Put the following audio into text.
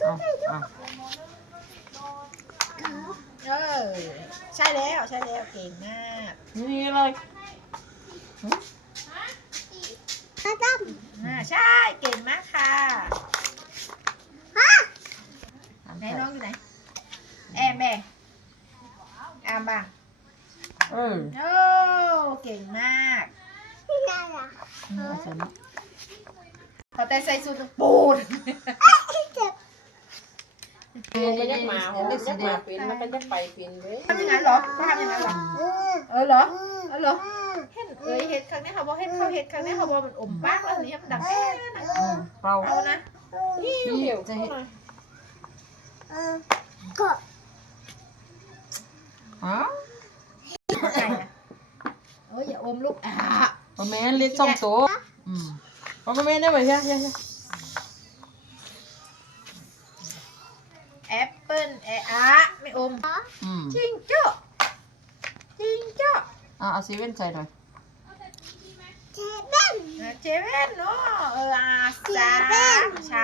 เอาเอาเออใช่แล้วใช่แล้วเก่งมากนี่เลยตาตั้มอ่าใช่เก่งมากค่ะฮะไหนน้องอยู่ไหนแอมแม่แอมบ้างเออโอ้เก่งมากนี่น่ารักเอาใส่นี่พอแต่ใส่สูทปูน มันก็ยักมามันก็ยักมาเป็นมันก็ยักไปเป็นเลยทำอย่างนั้นเหรอเขาทำย่างนั้นเหรอเออเหรอเออเหรอเห็นเอ้ยเห็ดครั้งนี้เขาบอกเห็ดเขาเห็ดครั้งนี้เขาบอกมันอมปากแล้วนนี้มันดังแอ่นะเออเป่าเอานะนี่เหี่ยวจะเห็นเออก็อ๋อไก่นะเอ้ยอย่าอมลูกอะโอแม่นเล็ดช่องโตอืมโอแม่นได้ไหมใช่ใช่ใช่ อะไม่อมอืมจริงเจ้าจริงเจ้าอะเอาซีเว่นใส่หน่อยเจ็บบ้างอะเจเว่นเนาะเอออาสามชา